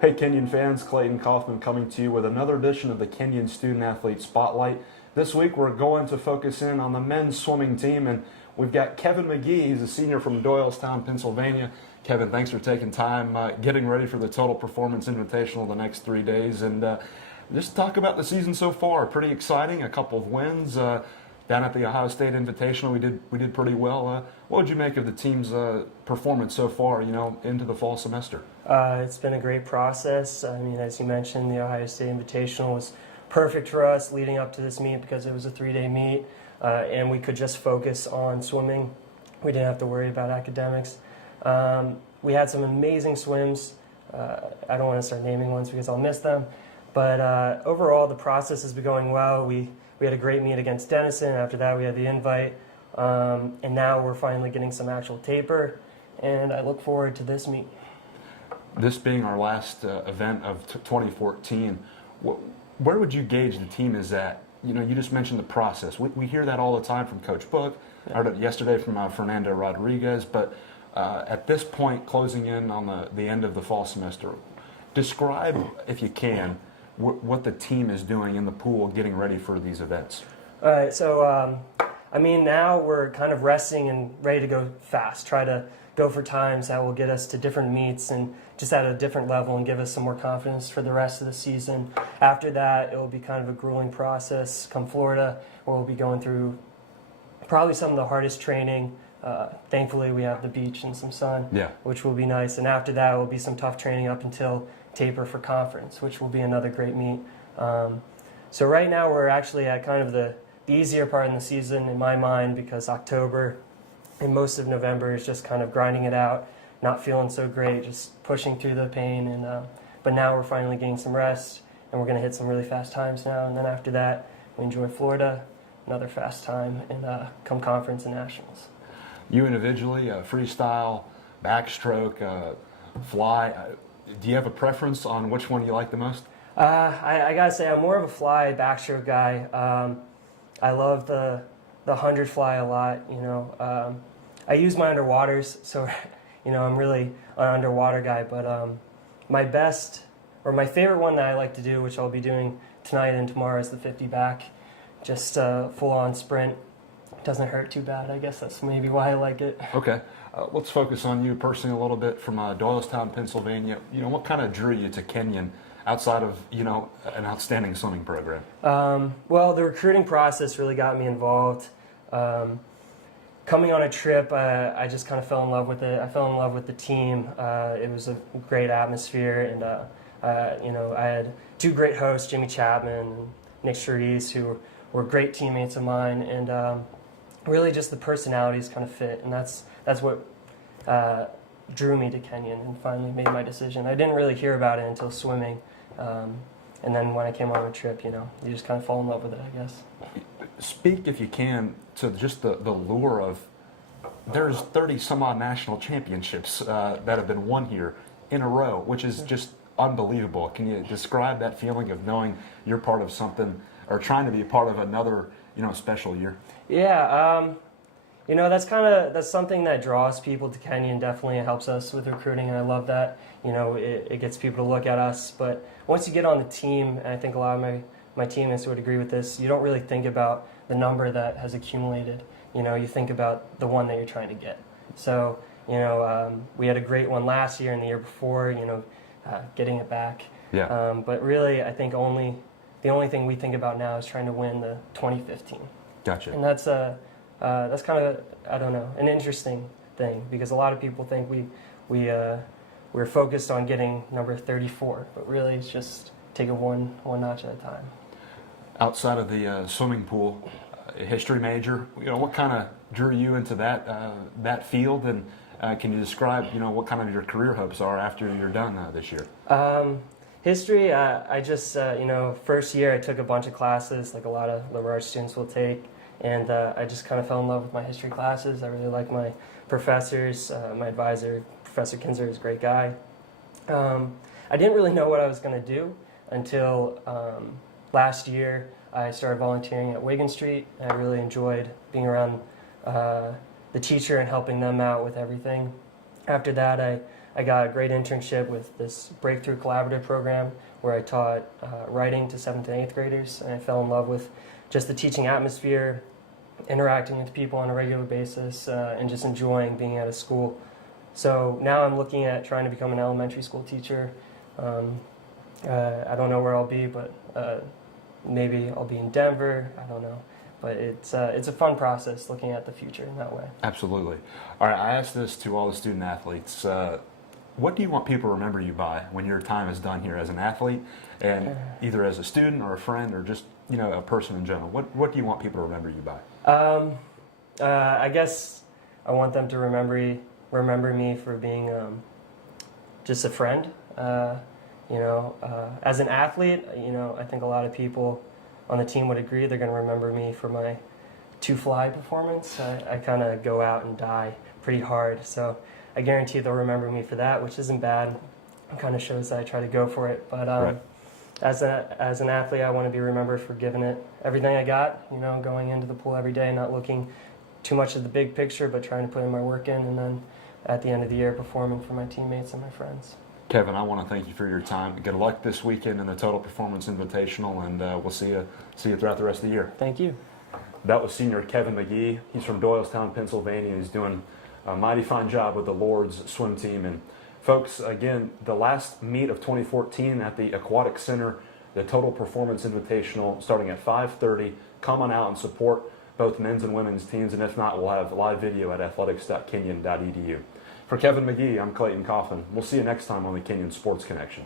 Hey Kenyon fans, Clayton Kaufman coming to you with another edition of the Kenyon Student Athlete Spotlight. This week we're going to focus in on the men's swimming team, and we've got Kevin Magee. He's a senior from Doylestown, Pennsylvania. Kevin, thanks for taking time getting ready for the Total Performance Invitational the next 3 days, and just talk about the season so far. Pretty exciting, a couple of wins. Down at the Ohio State Invitational, we did pretty well. What would you make of the team's performance so far, into the fall semester? It's been a great process. I mean, as you mentioned, the Ohio State Invitational was perfect for us leading up to this meet because it was a 3-day meet, and we could just focus on swimming. We didn't have to worry about academics. We had some amazing swims. I don't want to start naming ones because I'll miss them. But overall, the process has been going well. We had a great meet against Denison. After that, we had the invite. And now we're finally getting some actual taper. And I look forward to this meet. This being our last event of 2014, where would you gauge the team is at? You just mentioned the process. We hear that all the time from Coach Book. I heard it yesterday from Fernando Rodriguez. But at this point, closing in on the end of the fall semester, describe, if you can, what the team is doing in the pool getting ready for these events. All right, so now we're kind of resting and ready to go fast, try to go for times that will get us to different meets and just at a different level and give us some more confidence for the rest of the season. After that, it will be kind of a grueling process come Florida, where we'll be going through probably some of the hardest training. Thankfully, we have the beach and some sun, which will be nice. And after that, it will be some tough training up until taper for conference, which will be another great meet. So right now, we're actually at kind of the easier part in the season in my mind, because October and most of November is just kind of grinding it out, not feeling so great, just pushing through the pain. And but now we're finally getting some rest, and we're going to hit some really fast times now. And then after that, we enjoy Florida, another fast time, and come conference and nationals. You individually, freestyle, backstroke, fly, do you have a preference on which one you like the most? I gotta say, I'm more of a fly backstroke guy. I love the 100 fly a lot. I use my underwaters, so I'm really an underwater guy. But my favorite one that I like to do, which I'll be doing tonight and tomorrow, is the 50 back, just full-on sprint. Doesn't hurt too bad. I guess that's maybe why I like it. Okay. Let's focus on you personally a little bit. From Doylestown, Pennsylvania, what kind of drew you to Kenyon outside of, an outstanding swimming program? Well, the recruiting process really got me involved. Coming on a trip, I just kind of fell in love with it. I fell in love with the team. It was a great atmosphere, and I had two great hosts, Jimmy Chapman and Nick Charisse, who were great teammates of mine, and really just the personalities kind of fit, and that's what drew me to Kenyon and finally made my decision. I didn't really hear about it until swimming, and then when I came on a trip, you just kind of fall in love with it, I guess. Speak, if you can, to just the lure of, there's 30 some odd national championships that have been won here in a row, which is just unbelievable. Can you describe that feeling of knowing you're part of something, or trying to be a part of another, special year? Yeah, that's something that draws people to Kenyon. Definitely, it helps us with recruiting, and I love that. It gets people to look at us. But once you get on the team, and I think a lot of my teammates would agree with this, you don't really think about the number that has accumulated. You think about the one that you're trying to get. So, we had a great one last year and the year before. Getting it back. Yeah. But really, I think the only thing we think about now is trying to win the 2015. Gotcha. And that's kind of, I don't know, an interesting thing, because a lot of people think we're focused on getting number 34, but really it's just take it one notch at a time. Outside of the swimming pool, a history major, what kind of drew you into that field, and can you describe what kind of your career hopes are after you're done this year? History, I just, first year I took a bunch of classes, like a lot of liberal arts students will take, and I just kind of fell in love with my history classes. I really like my professors. My advisor, Professor Kinzer, is a great guy. I didn't really know what I was going to do until last year. I started volunteering at Wigan Street. I really enjoyed being around the teacher and helping them out with everything. After that, I got a great internship with this Breakthrough Collaborative program where I taught writing to 7th and 8th graders, and I fell in love with just the teaching atmosphere, interacting with people on a regular basis, and just enjoying being at a school. So now I'm looking at trying to become an elementary school teacher. I don't know where I'll be, but maybe I'll be in Denver. I don't know. But it's a fun process looking at the future in that way. Absolutely. All right, I asked this to all the student athletes. What do you want people to remember you by when your time is done here as an athlete, and either as a student or a friend or just a person in general? What do you want people to remember you by? I guess I want them to remember me for being just a friend. As an athlete, I think a lot of people on the team would agree they're going to remember me for my 2-fly performance. I kind of go out and die pretty hard, so I guarantee they'll remember me for that, which isn't bad. It kind of shows that I try to go for it. But right. as an athlete, I want to be remembered for giving it everything I got, going into the pool every day, not looking too much at the big picture, but trying to put in my work in, and then at the end of the year performing for my teammates and my friends. Kevin, I want to thank you for your time. Good luck this weekend in the Total Performance Invitational, and we'll see you throughout the rest of the year. Thank you. That was senior Kevin Magee. He's from Doylestown, Pennsylvania. He's doing a mighty fine job with the Lord's swim team. And folks, again, the last meet of 2014 at the Aquatic Center, the Total Performance Invitational, starting at 5:30. Come on out and support both men's and women's teams, and if not, we'll have live video at athletics.kenyon.edu. For Kevin Magee, I'm Clayton Coffin. We'll see you next time on the Kenyon Sports Connection.